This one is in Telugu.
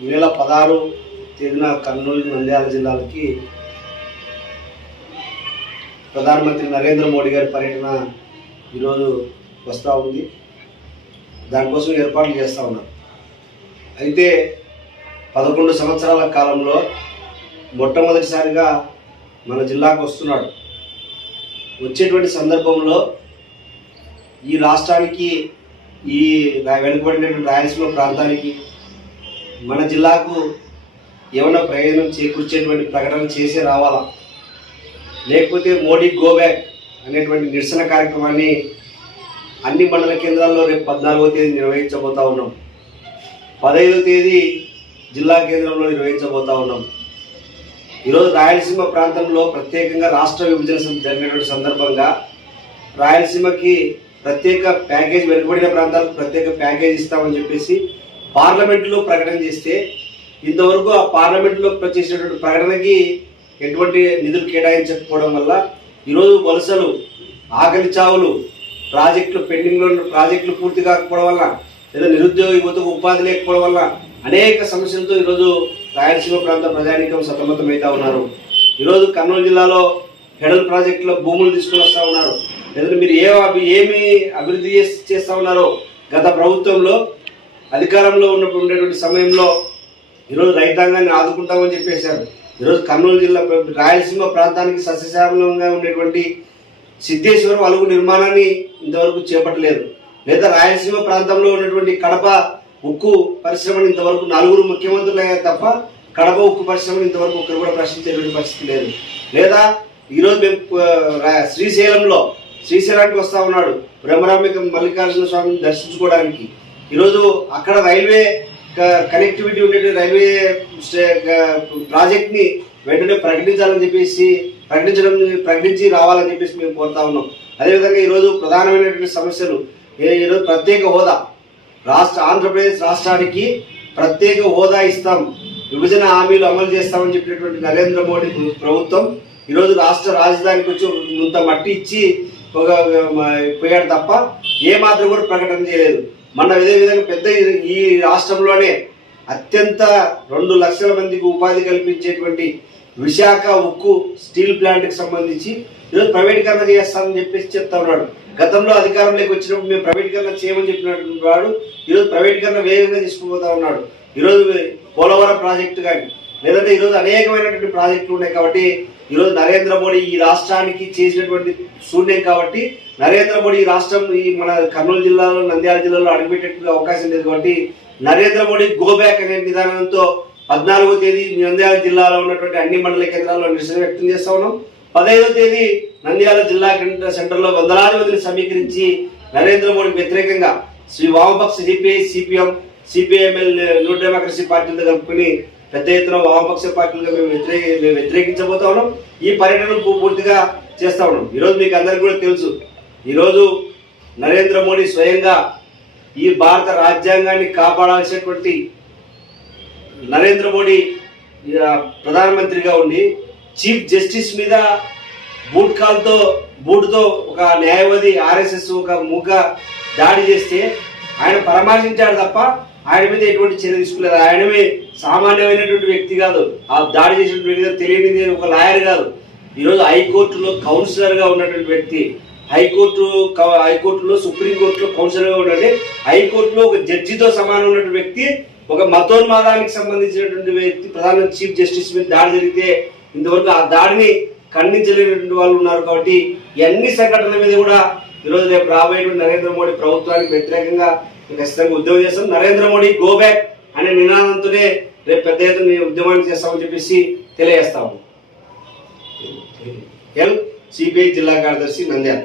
ఈ నెల 16 తేదీన కర్నూలు నంద్యాల జిల్లాలకి ప్రధానమంత్రి నరేంద్ర మోడీ గారి పర్యటన ఈరోజు వస్తూ ఉంది. దానికోసం ఏర్పాట్లు చేస్తూ ఉన్నారు. అయితే 11 సంవత్సరాల కాలంలో మొట్టమొదటిసారిగా మన జిల్లాకు వస్తున్నాడు. వచ్చేటువంటి సందర్భంలో ఈ రాష్ట్రానికి, ఈ వెనుకబడినటువంటి రాయలసీమ ప్రాంతానికి, మన జిల్లాకు ఏమైనా ప్రయోజనం చేకూర్చేటువంటి ప్రకటన చేసే రావాలా, లేకపోతే మోడీ గో బ్యాక్ అనేటువంటి నిరసన కార్యక్రమాన్ని అన్ని మండల కేంద్రాల్లో రేపు 14వ తేదీ నిర్వహించబోతా ఉన్నాం. 15వ తేదీ జిల్లా కేంద్రంలో నిర్వహించబోతా ఉన్నాం. ఈరోజు రాయలసీమ ప్రాంతంలో ప్రత్యేకంగా రాష్ట్ర విభజన జరిగినటువంటి సందర్భంగా రాయలసీమకి ప్రత్యేక ప్యాకేజ్, వెనుకబడిన ప్రాంతాలకు ప్రత్యేక ప్యాకేజ్ ఇస్తామని చెప్పేసి పార్లమెంటులో ప్రకటన చేస్తే, ఇంతవరకు ఆ పార్లమెంటులో చేసినటువంటి ప్రకటనకి ఎటువంటి నిధులు కేటాయించకపోవడం వల్ల ఈరోజు వలసలు, ఆకలి చావులు, ప్రాజెక్టులు పెండింగ్లో ఉన్న ప్రాజెక్టులు పూర్తి కాకపోవడం వల్ల, లేదా నిరుద్యోగ యువతకు ఉపాధి లేకపోవడం వల్ల అనేక సమస్యలతో ఈరోజు రాయలసీమ ప్రాంత ప్రజానీకం సతమతమవుతా ఉన్నారు. ఈరోజు కర్నూలు జిల్లాలో హెడల్ ప్రాజెక్టులో భూములు తీసుకుని వస్తూ ఉన్నారు. లేదంటే మీరు ఏమి అభివృద్ధి చేస్తూ ఉన్నారో గత ప్రభుత్వంలో అధికారంలో ఉండేటువంటి సమయంలో ఈరోజు రైతాంగాన్ని ఆదుకుంటామని చెప్పేశారు. ఈరోజు కర్నూలు జిల్లా, రాయలసీమ ప్రాంతానికి సస్యశ్యామలంగా ఉండేటువంటి సిద్ధేశ్వరం అలుగు నిర్మాణాన్ని ఇంతవరకు చేపట్టలేదు. లేదా రాయలసీమ ప్రాంతంలో ఉన్నటువంటి కడప ఉక్కు పరిశ్రమను ఇంతవరకు 4 ముఖ్యమంత్రులు అయ్యారు తప్ప కడప ఉక్కు పరిశ్రమను ఇంతవరకు ఒక్కరు కూడా ప్రశ్నించేటువంటి పరిస్థితి లేదు. లేదా ఈరోజు మేము శ్రీశైలానికి వస్తూ ఉన్నాడు బ్రహ్మరాంబిక మల్లికార్జున స్వామిని దర్శించుకోవడానికి. ఈరోజు అక్కడ రైల్వే కనెక్టివిటీ ఉండేటువంటి రైల్వే ప్రాజెక్ట్ని వెంటనే ప్రకటించాలని చెప్పేసి ప్రకటించి రావాలని చెప్పేసి మేము కోరుతా ఉన్నాం. అదేవిధంగా ఈరోజు ప్రధానమైనటువంటి సమస్యలు, ఈరోజు ప్రత్యేక హోదా, ఆంధ్రప్రదేశ్ రాష్ట్రానికి ప్రత్యేక హోదా ఇస్తాం, విభజన హామీలు అమలు చేస్తామని చెప్పినటువంటి నరేంద్ర మోడీ ప్రభుత్వం ఈరోజు రాష్ట్ర రాజధానికి వచ్చి ఇంత మట్టి ఇచ్చి పోయాడు తప్ప ఏ మాత్రం కూడా ప్రకటన చేయలేదు. మన ఇదే విధంగా పెద్ద ఈ రాష్ట్రంలోనే అత్యంత 2 లక్షల మందికి ఉపాధి కల్పించేటువంటి విశాఖ ఉక్కు స్టీల్ ప్లాంట్కి సంబంధించి ఈరోజు ప్రైవేటీకరణ చేస్తామని చెప్పేసి చెప్తా ఉన్నాడు. గతంలో అధికారంలోకి వచ్చినప్పుడు మేము ప్రైవేటీకరణ చేయమని చెప్పినటువంటి వాడు ఈరోజు ప్రైవేటీకరణ వేగంగా తీసుకుపోతా ఉన్నాడు. ఈరోజు పోలవరం ప్రాజెక్టు కానీ, లేదంటే ఈరోజు అనేకమైనటువంటి ప్రాజెక్టులు ఉన్నాయి. కాబట్టి ఈరోజు నరేంద్ర మోడీ ఈ రాష్ట్రానికి చేసినటువంటి శూన్యం. కాబట్టి నరేంద్ర మోడీ ఈ రాష్ట్రం, ఈ మన కర్నూలు జిల్లాలో, నంద్యాల జిల్లాలో అడుగుపెట్టే అవకాశం లేదు. కాబట్టి నరేంద్ర మోడీ గో బ్యాక్ అనే విధానంతో 14వ తేదీ నంద్యాల జిల్లాలో ఉన్నటువంటి అన్ని మండల కేంద్రాల్లో నిరసన వ్యక్తం చేస్తా ఉన్నాం. 15వ తేదీ నంద్యాల జిల్లా సెంటర్లో వందలాది మందిని సమీకరించి నరేంద్ర మోడీకి వ్యతిరేకంగా శ్రీ వామపక్ష CPI, CPM, CPIML, new democracy పార్టీలతో కలుపుకొని పెద్ద ఎత్తున వామపక్ష పార్టీలుగా మేము వ్యతిరేకించబోతా ఉన్నాం. ఈ పర్యటన పూర్తిగా చేస్తా ఉన్నాం. ఈరోజు మీకు అందరికీ కూడా తెలుసు, ఈరోజు నరేంద్ర మోడీ స్వయంగా ఈ భారత రాజ్యాంగాన్ని కాపాడాల్సినటువంటి నరేంద్ర మోడీ ప్రధానమంత్రిగా ఉండి చీఫ్ జస్టిస్ మీద బూటుతో ఒక న్యాయవాది ఆర్ఎస్ఎస్ ఒక మూగ దాడి చేస్తే ఆయన పరామర్శించాడు తప్ప ఆయన మీద ఎటువంటి చర్య తీసుకోలేదు. ఆయనమే సామాన్యమైనటువంటి వ్యక్తి కాదు, ఆ దాడి చేసినటువంటి వ్యక్తి తెలియనిది ఒక లాయర్ కాదు. ఈరోజు హైకోర్టులో కౌన్సిలర్గా ఉన్నటువంటి వ్యక్తి, హైకోర్టులో సుప్రీంకోర్టులో కౌన్సిలర్గా ఉన్నటువంటి, హైకోర్టులో ఒక జడ్జితో సమానం ఉన్నటువంటి వ్యక్తి, ఒక మతోన్మాదానికి సంబంధించినటువంటి వ్యక్తి ప్రధాన చీఫ్ జస్టిస్ మీద దాడి జరిగితే ఇంతవరకు ఆ దాడిని ఖండించలేనటువంటి వాళ్ళు ఉన్నారు. కాబట్టి ఈ అన్ని సంఘటనల మీద కూడా ఈరోజు రేపు రాబోయేటువంటి నరేంద్ర మోడీ ప్రభుత్వానికి వ్యతిరేకంగా ఖచ్చితంగా ఉద్యమం చేస్తాం. నరేంద్ర మోడీ గో బ్యాక్ అనే నినాదంతోనే రేపు పెద్ద ఎత్తున ఉద్యమాన్ని చేస్తామని చెప్పేసి తెలియజేస్తాము. సిపిఐ జిల్లా కార్యదర్శి నంద్యాల.